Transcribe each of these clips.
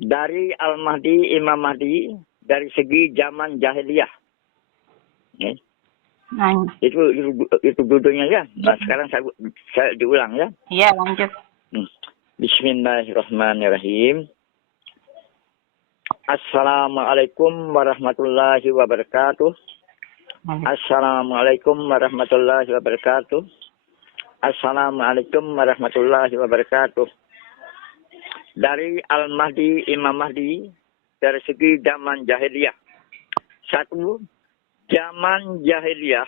dari Al-Mahdi, Imam Mahdi, dari segi zaman jahiliyah. Ya. Nah, Itu judulnya ya. Nah, sekarang saya diulang ya. iya lanjut. Bismillahirrahmanirrahim. Assalamualaikum warahmatullahi wabarakatuh. Assalamualaikum warahmatullahi wabarakatuh. Assalamualaikum warahmatullahi wabarakatuh. Dari Al-Mahdi, Imam Mahdi, dari segi zaman jahiliyah. 1. Zaman jahiliyah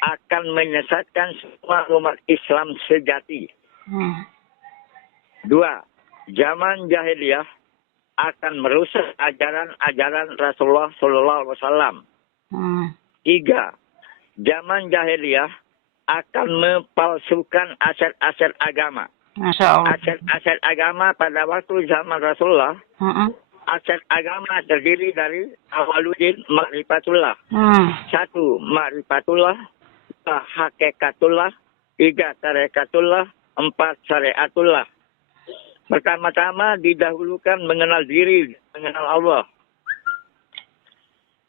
akan menyesatkan semua umat Islam sejati. 2. Zaman jahiliyah akan merusak ajaran-ajaran Rasulullah Sallallahu Alaihi Wasallam. 3. Zaman jahiliyah akan mempalsukan aset-aset agama. Aset-aset agama pada waktu zaman Rasulullah, aset agama terdiri dari awaluddin ma'rifatullah. 1. Ma'rifatullah. 2. Hakikatullah. 3. Tarekatullah. 4. Syariatullah. Pertama-tama didahulukan mengenal diri, mengenal Allah.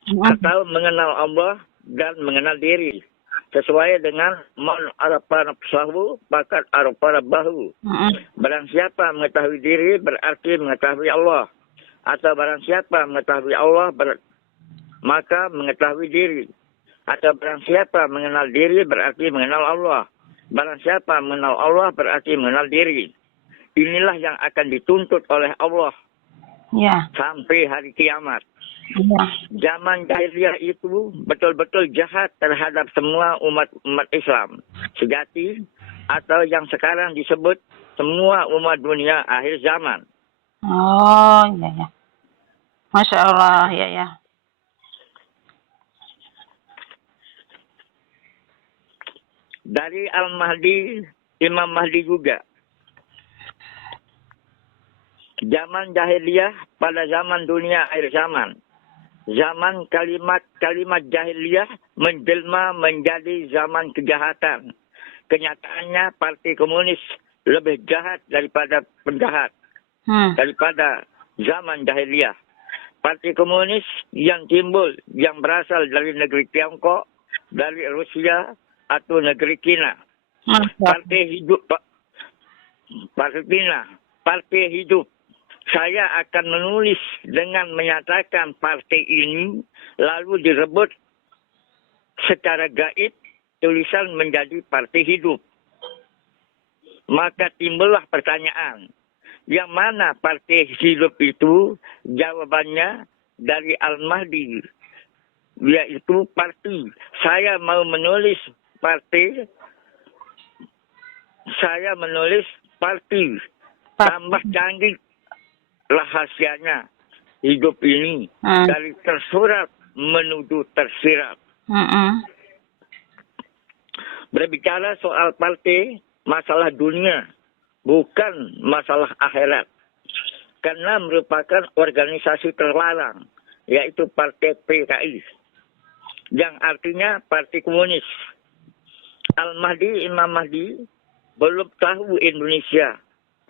Atau mengenal Allah dan mengenal diri. Sesuai dengan man arafa nafsahu faqad arafa rabbahu. Barang siapa mengetahui diri berarti mengetahui Allah. Atau barang siapa mengetahui Allah maka mengetahui diri. Atau barang siapa mengenal diri berarti mengenal Allah. Barang siapa mengenal Allah berarti mengenal diri. Inilah yang akan dituntut oleh Allah sampai hari kiamat. Zaman jahiliyah itu betul-betul jahat terhadap semua umat Islam sejati, atau yang sekarang disebut semua umat dunia akhir zaman. Oh, iya. Masya Allah, ya. Dari Al-Mahdi, Imam Mahdi juga. Zaman jahiliyah pada zaman dunia akhir zaman. Zaman kalimat jahiliyah menjelma menjadi zaman kejahatan. Kenyataannya partai komunis lebih jahat daripada penjahat. Daripada zaman jahiliyah. Partai komunis yang timbul, yang berasal dari negeri Tiongkok, dari Rusia, atau negeri Cina. Partai hidup, partai hidup. Saya akan menulis dengan menyatakan partai ini lalu direbut secara gaib, tulisan menjadi partai hidup. Maka timbullah pertanyaan, yang mana partai hidup itu? Jawabannya dari Al-Mahdi, yaitu partai. Saya mau menulis partai, tambah canggih rahasianya hidup ini dari tersurat menuju tersirat. Berbicara soal partai, masalah dunia, bukan masalah akhirat. Karena merupakan organisasi terlarang, yaitu Partai PKI, yang artinya Partai Komunis. Al-Mahdi, Imam Mahdi belum tahu Indonesia.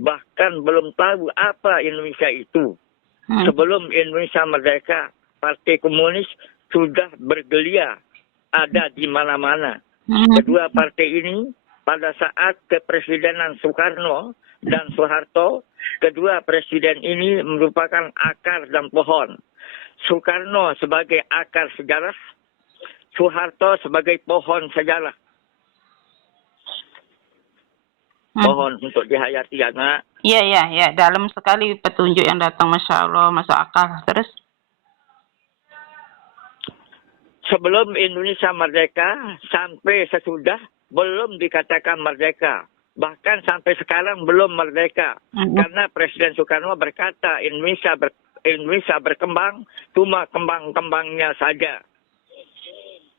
Bahkan belum tahu apa Indonesia itu. Sebelum Indonesia merdeka, Partai Komunis sudah bergelia, ada di mana-mana. Kedua partai ini pada saat kepresidenan Soekarno dan Soeharto, kedua presiden ini merupakan akar dan pohon. Soekarno sebagai akar sejarah, Soeharto sebagai pohon sejarah. Mohon untuk dihayati ya, Nak. Iya. Dalam sekali petunjuk yang datang, Masya Allah, masuk akal. Terus? Sebelum Indonesia merdeka, sampai sesudah, belum dikatakan merdeka. Bahkan sampai sekarang belum merdeka. Karena Presiden Soekarno berkata, Indonesia berkembang, cuma kembang-kembangnya saja.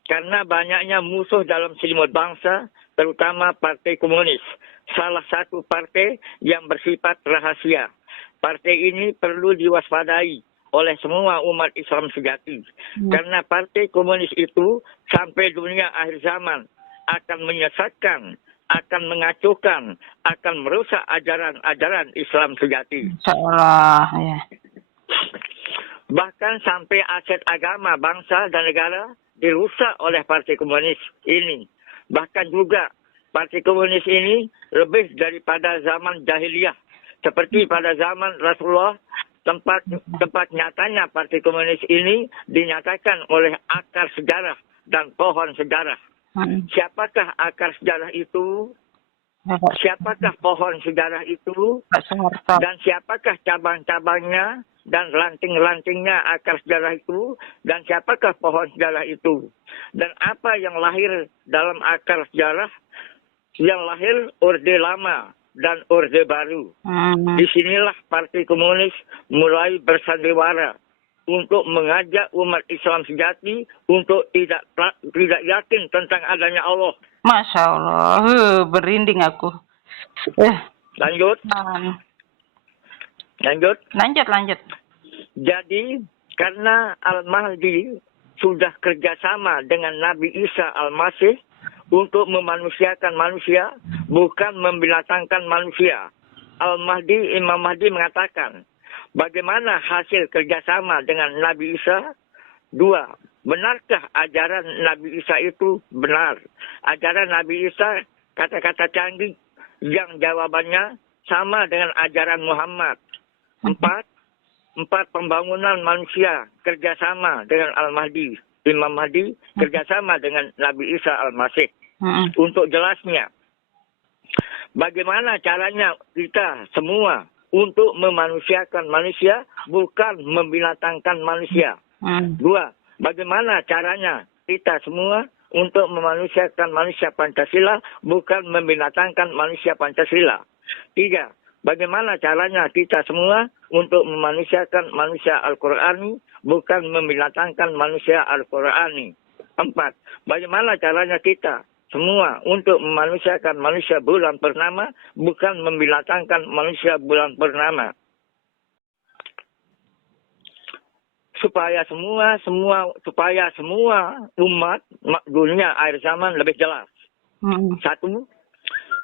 Karena banyaknya musuh dalam selimut bangsa, terutama Partai Komunis. Salah satu partai yang bersifat rahasia. Partai ini perlu diwaspadai oleh semua umat Islam sejati. Karena Partai Komunis itu sampai dunia akhir zaman akan menyesatkan akan mengacaukan, akan merusak ajaran-ajaran Islam sejati. Insya Allah, ya. Bahkan sampai aset agama, bangsa, dan negara dirusak oleh Partai Komunis ini. Bahkan juga Partai Komunis ini lebih daripada zaman jahiliyah. Seperti pada zaman Rasulullah, tempat nyatanya Partai Komunis ini dinyatakan oleh akar sejarah dan pohon sejarah. Siapakah akar sejarah itu? Siapakah pohon sejarah itu? Dan siapakah cabang-cabangnya dan ranting-rantingnya akar sejarah itu? Dan siapakah pohon sejarah itu? Dan apa yang lahir dalam akar sejarah? Yang lahir Orde Lama dan Orde Baru. Disinilah Partai Komunis mulai bersandiwara untuk mengajak umat Islam sejati untuk tidak yakin tentang adanya Allah. Masya Allah, berinding aku. Lanjut. Lanjut. Jadi, karena Al-Mahdi sudah kerjasama dengan Nabi Isa Al-Masih untuk memanusiakan manusia, bukan membinatangkan manusia. Imam Mahdi mengatakan, bagaimana hasil kerjasama dengan Nabi Isa? 2. Benarkah ajaran Nabi Isa itu benar? Ajaran Nabi Isa kata-kata canggih yang jawabannya sama dengan ajaran Muhammad. 4. Pembangunan manusia kerjasama dengan Al-Mahdi. Imam Mahdi kerjasama dengan Nabi Isa Al-Masih. Untuk jelasnya, bagaimana caranya kita semua untuk memanusiakan manusia, bukan membinatangkan manusia. 2. Bagaimana caranya kita semua untuk memanusiakan manusia Pancasila, bukan membinatangkan manusia Pancasila. 3. Bagaimana caranya kita semua untuk memanusiakan manusia Al-Qur'ani, bukan membinatangkan manusia Al-Qur'ani. 4. Bagaimana caranya kita semua untuk memanusiakan manusia bulan purnama, bukan membinatangkan manusia bulan purnama. Supaya semua umat dunia akhir zaman lebih jelas. 1.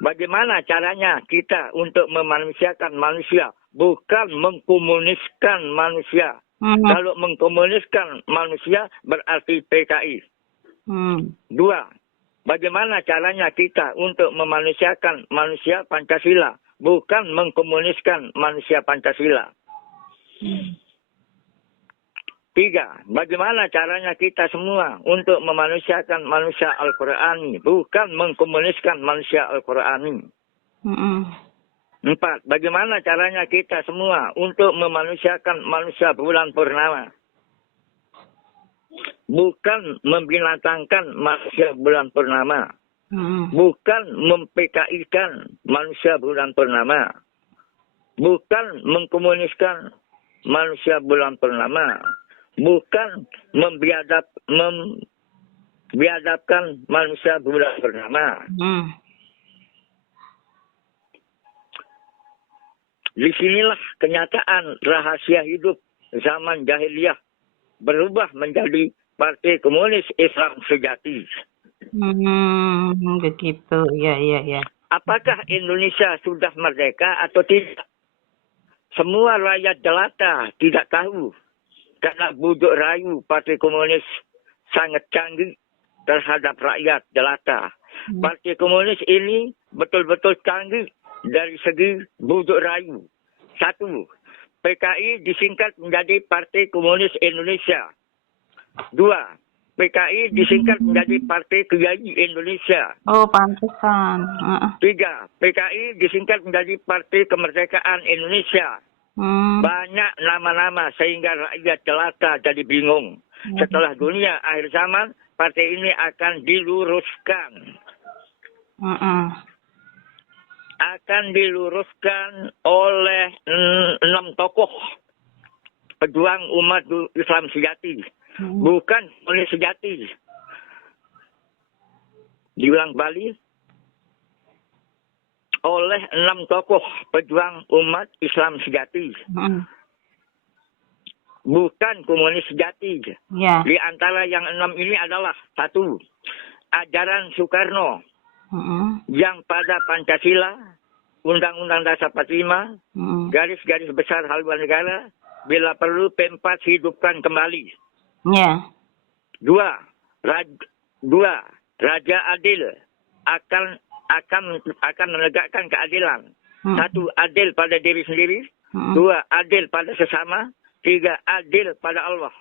Bagaimana caranya kita untuk memanusiakan manusia, bukan mengkomuniskan manusia. Kalau mengkomuniskan manusia berarti PKI. 2. Bagaimana caranya kita untuk memanusiakan manusia Pancasila, bukan mengkomuniskan manusia Pancasila. 3. Bagaimana caranya kita semua untuk memanusiakan manusia Al-Qur'ani, bukan mengkomuniskan manusia Al-Qur'ani. 4. Bagaimana caranya kita semua untuk memanusiakan manusia bulan purnama, bukan membinatangkan manusia bulan purnama. Bukan mem-PKI-kan manusia bulan purnama. Bukan mengkomuniskan manusia bulan purnama. Bukan membiadabkan manusia bulan purnama. Disinilah kenyataan rahasia hidup zaman jahiliyah berubah menjadi Partai Komunis Islam Sejati. Begitu, ya. Apakah Indonesia sudah merdeka atau tidak? Semua rakyat jelata tidak tahu. Karena bujuk rayu Partai Komunis sangat canggih terhadap rakyat jelata. Partai Komunis ini betul-betul canggih dari segi bujuk rayu. 1. PKI disingkat menjadi Partai Komunis Indonesia. 2. PKI disingkat menjadi Partai Kiai Indonesia. Oh, pantesan. 3. PKI disingkat menjadi Partai Kemerdekaan Indonesia. Banyak nama-nama sehingga rakyat jelata jadi bingung. Setelah dunia akhir zaman, partai ini akan diluruskan. Akan diluruskan oleh 6 tokoh pejuang umat Islam sejati. Bukan oleh sejati. Diulang Bali. Oleh 6 tokoh pejuang umat Islam sejati. Bukan komunis sejati. Ya. Di antara yang 6 ini adalah 1. Ajaran Soekarno. yang pada Pancasila, Undang-Undang Dasar 45, garis-garis besar haluan negara, bila perlu P4 hidupkan kembali. Ya. Dua, Raja adil akan menegakkan keadilan. Satu, adil pada diri sendiri. Dua, adil pada sesama. Tiga, adil pada Allah.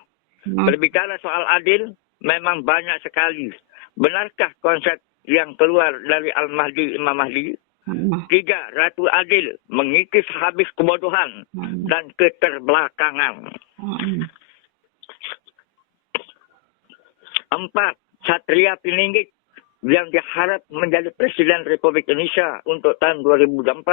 Berbicara soal adil, memang banyak sekali. Benarkah konsep yang keluar dari Al-Mahdi, Imam Mahdi? Tiga, Ratu Adil mengikis habis kebodohan dan keterbelakangan. Empat, Satria Piningit yang diharap menjadi Presiden Republik Indonesia untuk tahun 2024